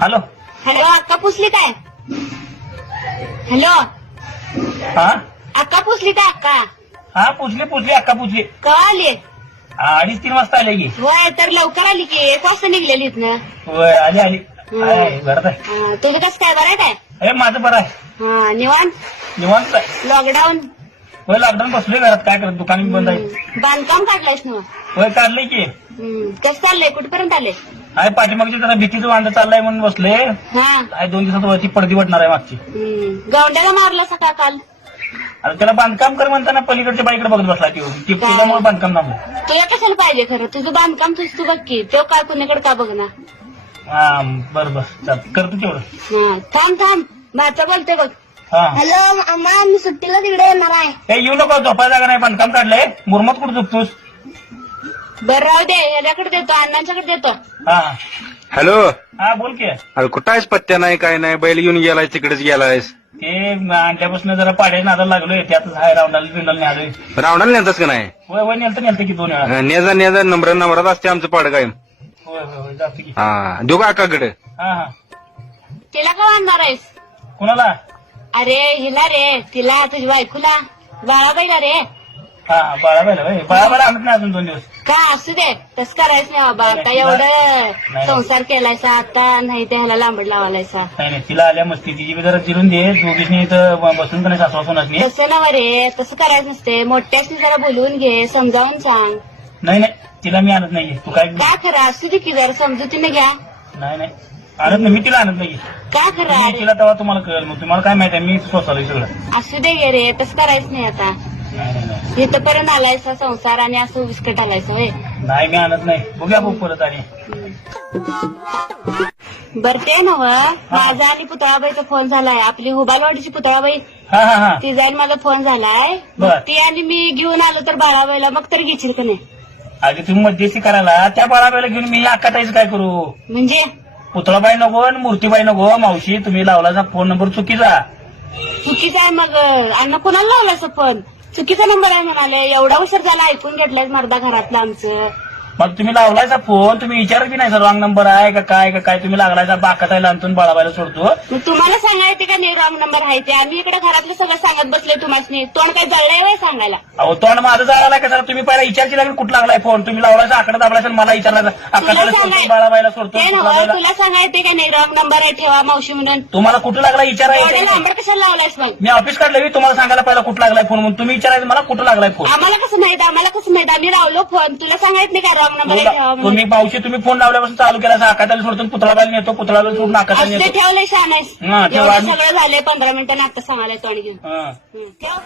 Hello hello अक्का पुसली काय? Hello हा अक्का पुसली काय? अक्का हा पुजली अक्का पुजली. कवा आली? 2:30-3 वाजता आले की. होय तर लवकर आली की 1 वाजता निघलेली इथनं. होय आली आहे, घरात आहे. तुझं कसं काय? बरं आहे काय? हे माझं बरं आहे, हा निवांत. निवांत आहे. लॉकडाऊन होय लॉकडाऊन बसलोय घरात, काय करत दुकान बंद आहे. बांधकाम काढलायस ना? होय काढलंय की. कसं चाललंय? कुठपर्यंत आले? आहे पाठीमागची जरा भीतीचं वांद चाललंय म्हणून बसले. हा 2 दिवसात वरती पडदी वाटणार आहे मागची. गवंड्याला मारला सकाळ काल. आता त्याला बांधकाम कर म्हणताना पलीकडच्या बाईकडे बघत बसला ती त्याच्यामुळे बांधकाम थांबलं. तुला कशाला पाहिजे खरं? तुझं बांधकाम तू बघ की. तो काय कुणाकडे का बघ ना. हा बरं करतो तेवढं. थांब भाचा बोलते बघ. हा हॅलो अम्मा, मी सुट्टीला तिकडे येणार आहे. हे येऊ नको, झोपायला जागा नाही, बांधकाम काढलंय. मुरमत कुठं झोपतोस? बरं राहू दे, याच्याकडे देतो, अण्णांच्याकडे देतो. हा हॅलो. हा बोल की. अरे कुठं आहेस? पत्त्या नाही काय नाही, बैल घेऊन गेलायस तिकडेच गेलायस. ते आणल्यापासून जरा पाड्या नादाला लागलोय, त्यातच हाय रावणाला बिंडाला आलोय. रावणाला नेतास का नाही? होय नेलतं की 2 वेळा. नेजा नंबरात असते आमचं पाड कायम. होय जातो की. हा देऊ का अक्काकडे? हा तिला का आणणार आहेस? कुणाला? अरे हिला रे, तिला तुझ्या बायकोला, बाळाबाईला रे. हा बाळाबाईला बाळाबाईला आणत नाही अजून 2 दिवस. का असू दे, तसं करायचं नाही बाबा. आता एवढं संसार केलायसा, आता नाही ते ह्याला लांबड लावायचा. नाही तिला आल्या मस्ती, तिची बी जरा जिरून दे. दोघींनी इथं बसून का नाही सासवा असणे. तसं ना रे, तसं करायचं नसते. मोठ्याशी जरा बोलवून घे, समजावून सांग. नाही तिला मी आणत नाहीये. तू काय का खरं असू दे की, जरा समजुतीने घ्या. नाही आणत नाही, मी तिला आणत नाहीये. का खरं? तिला तेव्हा तुम्हाला कळेल. मग तुम्हाला काय माहिती आहे, मी सोसालोय सगळं. असू दे गे रे, तसं करायचं नाही. आता नाही इथपर्यंत आलायचा संसार आणि असं विस्कट आलायचं होय. मी आणत नाही. बघूया बघ परत. आणि बरं ते नव, माझा आणि पुतळाबाईचा फोन झालाय. आपली हुबालवाडीची पुतळाबाई, हा ती जाईल, माझा फोन झालाय. बर. ती आणि मी घेऊन आलो तर बाळाबाईला, मग तरी घेशील का नाही? आधी तुम्ही मध्यस्थी करायला त्या बाळाबाईला घेऊन मी अक्काताईचं काय करू? म्हणजे पुतळाबाई नको आणि मूर्तीबाई नको. मावशी तुम्ही लावलाचा फोन नंबर चुकीचा. चुकीचा आहे? मग अन्न कोणाला लावलायचा फोन? चुकीचा नंबर आहे म्हणाले. एवढा उशीर झाला, ऐकून घेतलाय मर्दा घरातलं आमचं. मग तुम्ही लावलायचा फोन, तुम्ही विचारत बी नाही सर रॉंग नंबर आहे का काय तुम्ही लागलायचा बाकाताईला आणतून बाळाबाईला सोडतो. मग तुम्हाला सांगायचे का नाही रॉंग नंबर आहे ते? आम्ही इकडे घरातलं सगळं सांगत बसले तुम्हाला. तोंड काय जळलंय वय सांगायला? अहो तोंड माझं जायला का सर? तुम्ही पहिला विचारची लागेल कुठं लागलाय फोन. तुम्ही लावलायचा आकडा दाबलायचा मला विचारला अक्काताईला सोडतो बाळाबाईला सोडतो. तुला सांगायचे का नाही रॉंग नंबर आहे ठेवा मावशी म्हणून? तुम्हाला कुठं लागला विचारायचं. लांबड कशाला लावलायस मग? मी ऑफिस काढले तुम्हाला सांगायला पहिला कुठं लागलाय फोन म्हणून. तुम्ही विचारायचं मला कुठं लागलाय फोन. आम्हाला कसं माहित? आम्ही लावलो फोन. तुला सांगायचं नाही का रॉंग नंबर आहे ठेवा? तुम्ही मावशी तुम्ही फोन लावल्यापासून चालू केला अक्काताईला सोडतो पुतळाबाईला नेतो, पुतळाबाईला सोडून अक्काताईला असं नेतो. ठेवलंय शानायस. हा, ठेवा. सगळं झालंय 15 मिनिटांनी आता सांगायला तोंड घेऊन. हा. ठेव.